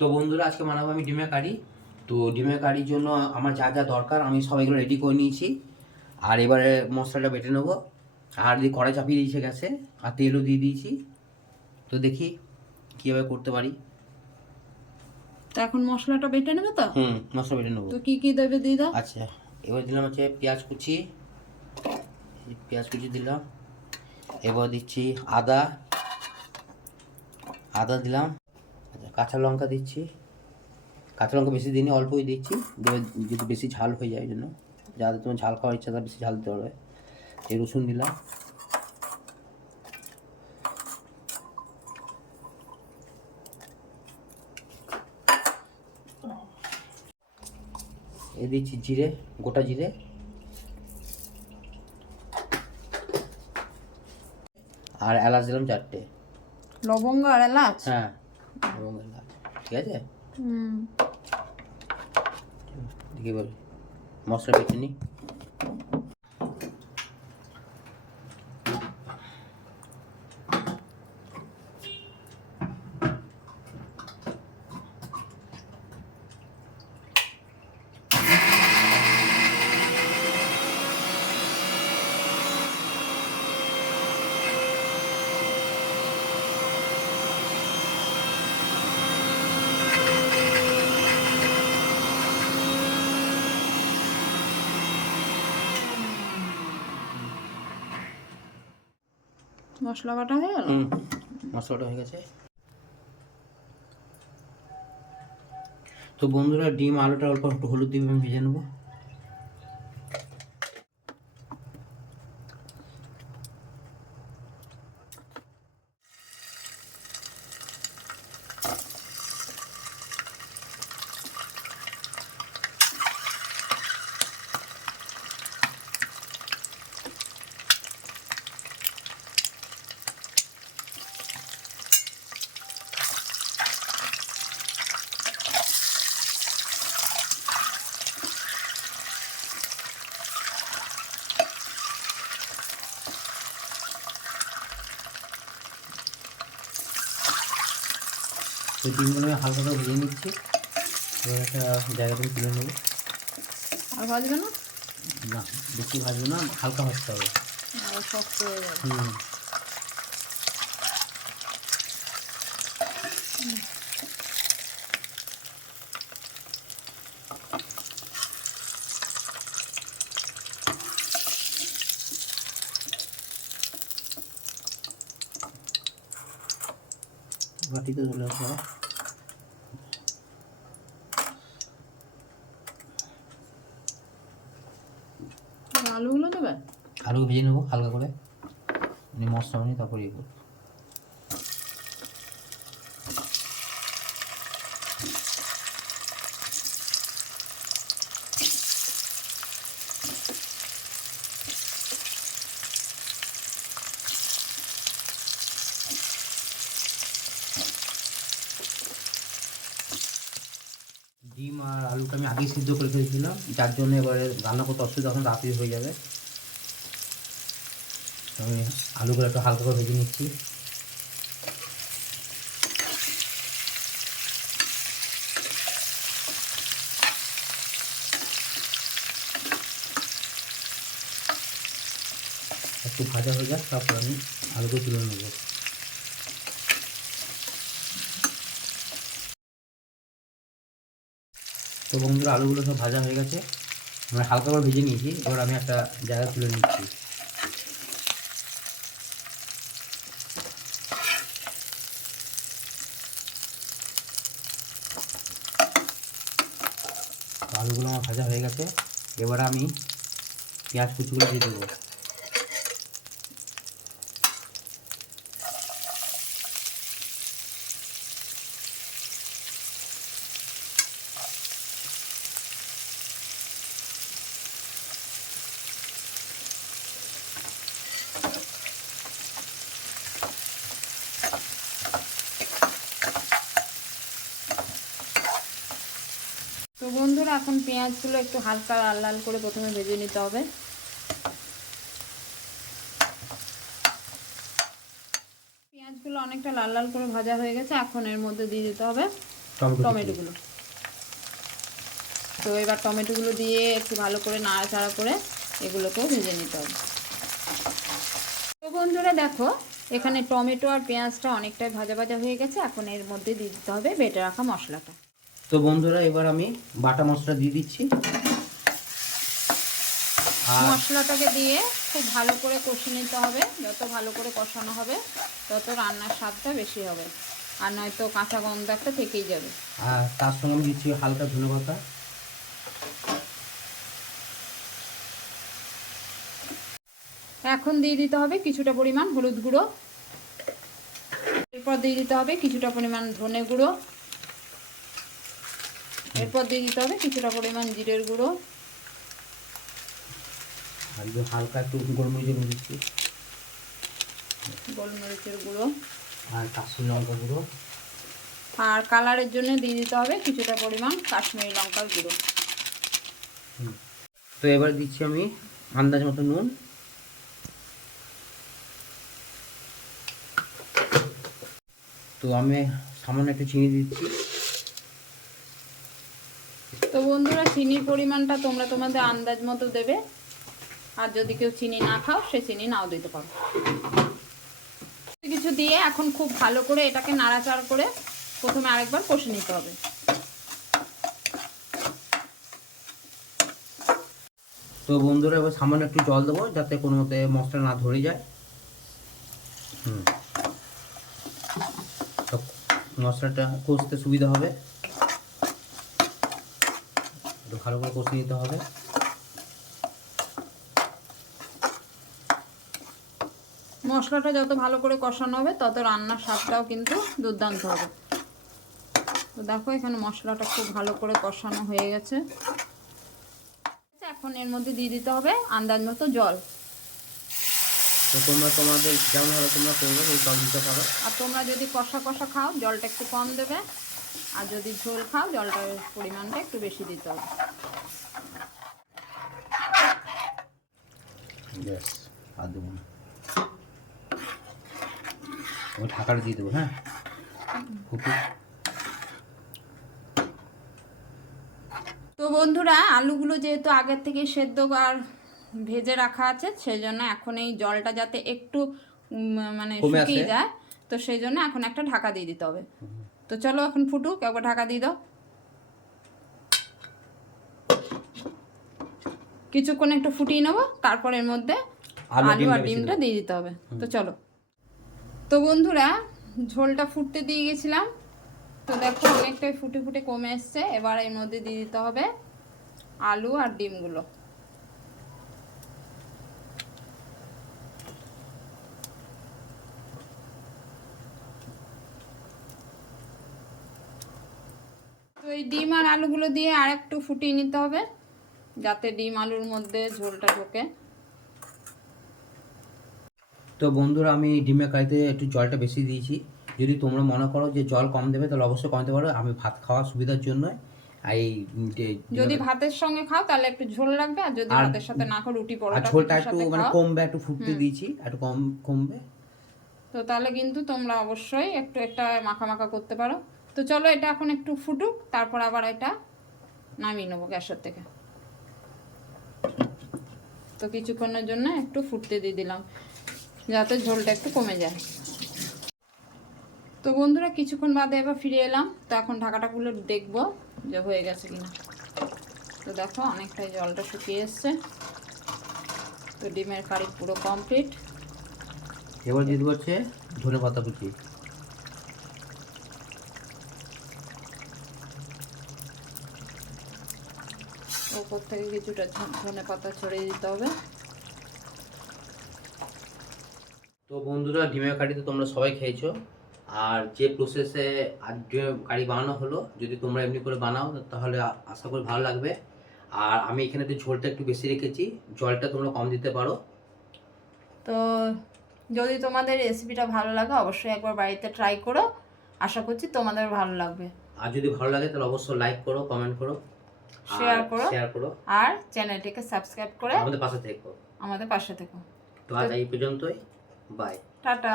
তো বন্ধুরা আজকে বানাবো আমি ডিমের কারি। তো ডিমের কারির জন্য আমার যা যা দরকার আমি সব এগুলো রেডি করে নিয়েছি। আর এবারে মশলাটা বেটে নেবো। আর দিয়ে কড়াই চাপিয়ে দিয়েছে গ্যাসে, আর তেলও দিয়ে দিয়েছি। তো দেখি কীভাবে করতে পারি। তো এখন মশলাটা বেটে নেবে তো? মশলা বেটে নেবো। তো কি কি দেবে দিয়ে দাও। আচ্ছা, এবার দিলাম হচ্ছে পেঁয়াজ কুচি, দিলাম। এবার দিচ্ছি আদা দিলাম। আচ্ছা, কাঁচা লঙ্কা দিচ্ছি। কাঁচা লঙ্কা বেশি দিনই অল্পই দিচ্ছি, যদি বেশি ঝাল হয়ে যায় জন্য। যাদের তোমার ঝাল খাওয়ার ইচ্ছা তারা বেশি ঝাল দিতে পারবে। এই রসুন দিলাম। এ দিচ্ছি জিরে, গোটা জিরে। আর এলাচ দিলাম 4টে। লবঙ্গ আর এলাচ? হ্যাঁ, লবঙ্গ এলাচ। ঠিক আছে। দেখি বলি মশলা বেটে নিই। মশলা বাটা হয়ে গেল? মশলাটা হয়ে গেছে। তো বন্ধুরা ডিম আলুটা অল্প একটু হলুদ দিয়ে আমি ভেজে নেবো। তো ডিমগুলো আমি হালকা করে ভেজে নিচ্ছি। এবার একটা জায়গাতে তুলে নেবো। আর ভাজবে না? না, বেশি ভাজবো না, হালকা ভাজতে হবে। আর শক্ত হয়ে যাবে। বাটিতে তুলে আসা। আলুগুলো দেবে? আলু ভেজে নেবো হালকা করে, মশলা বানিয়ে তারপর ইয়ে করবো। ডিম আর আলুটা আমি আগেই সিদ্ধ করে রেখেছিলাম, যার জন্য এবারে রান্না করতে অসুবিধা এখন তাড়াতাড়ি হয়ে যাবে। আমি আলুগুলো একটু হালকা করে ভেজে নিচ্ছি। একটু ভাজা হয়ে যাক, তারপর আমি আলুগুলো তুলে নেবো। তো বন্ধুরা আলুগুলো সব ভাজা হয়ে গেছে, মানে হালকা করে ভেজে নিয়েছি। এবার আমি একটা জায়গায় তুলে নিচ্ছি। আলুগুলো আমার ভাজা হয়ে গেছে। এবার আমি পেঁয়াজ কুচিগুলো দিয়ে দেবো। তো বন্ধুরা এখন পেঁয়াজগুলো একটু হালকা লাল লাল করে প্রথমে ভেজে নিতে হবে। পেঁয়াজগুলো অনেকটা লাল লাল করে ভাজা হয়ে গেছে, এখন এর মধ্যে দিয়ে দিতে হবে টমেটোগুলো। তো এবার টমেটোগুলো দিয়ে একটু ভালো করে নাড়াচাড়া করে এগুলোকেও ভেজে নিতে হবে। তো বন্ধুরা দেখো এখানে টমেটো আর পেঁয়াজটা অনেকটাই ভাজা ভাজা হয়ে গেছে। এখন এর মধ্যে দিয়ে দিতে হবে বেটে রাখা মশলাটা। তো বন্ধুরা এবার আমি বাটা মশলা দিয়ে দিচ্ছি। মশলাটাকে দিয়ে খুব ভালো করে কষে নিতে হবে। যত ভালো করে কষানো হবে তত রান্নার স্বাদটা বেশি হবে, আর নয়তো কাঁচা গন্ধ একটা থেকেই যাবে। আর তার সঙ্গে আমি দিচ্ছি হালকা ধনেপাতা। এখন দিয়ে দিতে হবে কিছুটা পরিমাণ হলুদ গুঁড়ো, এরপর দিয়ে দিতে হবে কিছুটা পরিমাণ ধনে গুঁড়ো, এরপর দিয়ে দিতে হবে কিছুটা পরিমাণ জিরের গুঁড়ো, আর হালকা একটু গোলমরিচের গুঁড়ো দিচ্ছি, গোলমরিচের গুঁড়ো, আর কাশ্মীরি লঙ্কা গুঁড়ো, আর কালারের জন্য দিয়ে দিতে হবে কিছুটা পরিমাণ কাশ্মীরি লঙ্কার গুঁড়ো। তো এবার দিচ্ছি আমি আন্দাজ মতো নুন। তো আমি সামান্য একটু চিনি দিচ্ছি। তো বন্ধুরা চিনির পরিমাণটা তোমরা তোমাদের আন্দাজ মতো দেবে, আর যদি কেউ চিনি না খাও সে চিনি নাও দিতে পারো। কিছু দিয়ে এখন খুব ভালো করে এটাকে নাড়াচাড়া করে প্রথমে আরেকবার কষে নিতে হবে। তো বন্ধুরা এবার সামান্য একটু জল দেবো যাতে কোনো মতে মশলা না ধরে যায়। তো মশলাটা কষতে সুবিধা হবে, একটু ভালো করে কষে নিতে হবে। মশলাটা যত ভালো করে কষানো হবে তত রান্নার স্বাদটাও কিন্তু দুর্দান্ত হবে। তো দেখো এখানে মশলাটা খুব ভালো করে কষানো হয়ে গেছে। এখন এর মধ্যে দিয়ে দিতে হবে আন্দাজ মতো জল। তো তোমরা তোমাদের যেমনভাবে তোমরা করবে ওই জল দিতে পারো। আর তোমরা যদি কষা কষা খাও জলটা একটু কম দেবে, আর যদি ঝোল খাও জলটার পরিমাণটা একটু বেশি দিতে হবে। ব্যাস আর দেবো না, ওই ঢাকাটা দিয়ে দেবো। হ্যাঁ তো বন্ধুরা আলুগুলো যেহেতু আগের থেকে সেদ্ধ আর ভেজে রাখা আছে সেই জন্য এখন এই জলটা যাতে একটু মানে শুকিয়ে যায়, তো সেই জন্য এখন একটা ঢাকা দিয়ে দিতে হবে। তো চলো এখন ফুটুক, একবার ঢাকা দিয়ে দাও। কিছুক্ষণ একটু ফুটিয়ে নেবো, তারপর এর মধ্যে আলু আর ডিমটা দিয়ে দিতে হবে। তো চলো। তো বন্ধুরা ঝোলটা ফুটতে দিয়ে গেছিলাম, তো দেখো অনেকটাই ফুটে ফুটে কমে এসছে। এবার এর মধ্যে দিয়ে দিতে হবে আলু আর ডিমগুলো। তো এই ডিম আর আলুগুলো দিয়ে আর একটু ফুটিয়ে নিতে হবে যাতে ডিম আলুর মধ্যে ঝোলটা ঢোকে। তো বন্ধুরা আমি ডিমের কারিতে একটু জলটা বেশি দিয়েছি। যদি তোমরা মনে করো যে জল কম দেবে তাহলে অবশ্যই কম দিতে পারো। আমি ভাত খাওয়ার সুবিধার জন্য এই যদি ভাতের সঙ্গে খাও তাহলে একটু ঝোল লাগবে, আর যদি ভাতের সাথে না খাও রুটি পরোটা ঝোলটা একটু মানে কমবে, একটু ফুটতে দিয়েছি একটু কমবে। তো তাহলে কিন্তু তোমরা অবশ্যই একটু একটা মাখা মাখা করতে পারো। তো চলো এটা এখন একটু ফুটুক, তারপর আবার এটা নামিয়ে নেবো গ্যাসের থেকে। তো কিছুক্ষণের জন্য একটু ফুটতে দিয়ে দিলাম যাতে ঝোলটা একটু কমে যায়। তো বন্ধুরা কিছুক্ষণ বাদে এবার ফিরে এলাম। তো এখন ঢাকাটা খুলে দেখবো যে হয়ে গেছে কিনা। তো দেখো অনেকটাই জলটা শুকিয়ে এসছে। তো ডিমের কারি পুরো কমপ্লিট। এবার দিয়ে দেবো হচ্ছে ধনেপাতা কুচি। ওপর থেকে কিছুটা ধনেপাতা ছড়িয়ে দিতে হবে। তো বন্ধুরা ডিমের কারি তো তোমরা সবাই খেয়েছো, আর যে প্রসেসে আর ডিমের কারি বানানো হলো যদি তোমরা এমনি করে বানাও তাহলে আশা করি ভালো লাগবে। আর আমি এখানে একটু ঝোলটা একটু বেশি রেখেছি, জলটা তোমরা কম দিতে পারো। তো যদি তোমাদের রেসিপিটা ভালো লাগে অবশ্যই একবার বাড়িতে ট্রাই করো, আশা করছি তোমাদের ভালো লাগবে। আর যদি ভালো লাগে তাহলে অবশ্যই লাইক করো, কমেন্ট করো, শেয়ার করো, আর চ্যানেলটিকে সাবস্ক্রাইব করে আমাদের পাশে থেকো। আমাদের পাশে থেকো। তো আজ এই পর্যন্তই, বাই, টাটা।